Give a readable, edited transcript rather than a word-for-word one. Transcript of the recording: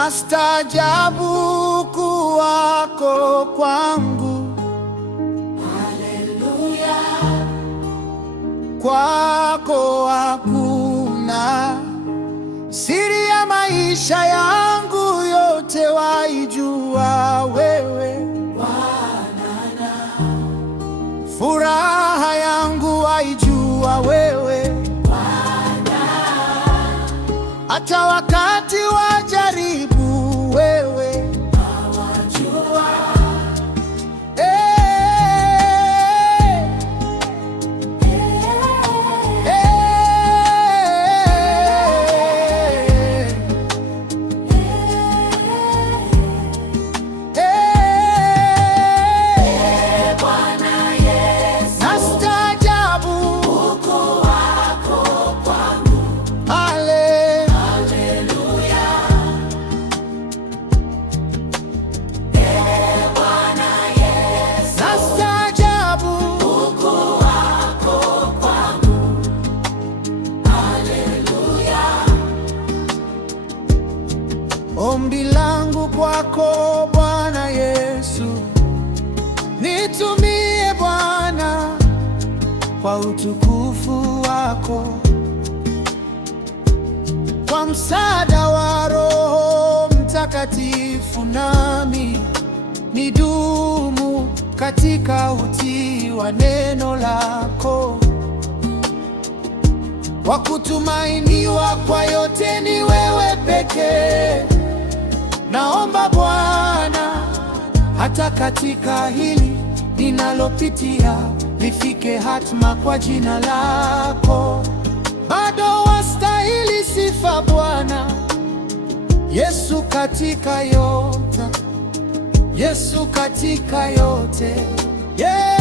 Nastaajabu kuwako kwangu. Haleluya. Kwako hakuna siri ya maisha yangu, yote waijua wewe Bwana. Furaha yangu waijua wewe Bwana. Hata wakati wa jaribu wewe Wajua. Bwana Yesu. Nastaajabu Ukuu wako kwangu. Haleluya. Bwana Yesu. Nastaajabu Ukuu wako kwangu. Haleluya. ombi langu kwako Bwana Yesu, nitumie Bwana kwa utukufu wako, kwa msaada wa Roho Mtakatifu, nami nidumu katika utii wa neno lako. Wa kutumainiwa kwa yote ni wewe pekee. Naomba Bwana, hata katika hili ninalopitia, lifike hatma kwa jina lako. Bado wastahili sifa Bwana Yesu, katika yote, Yesu katika yote, yeah.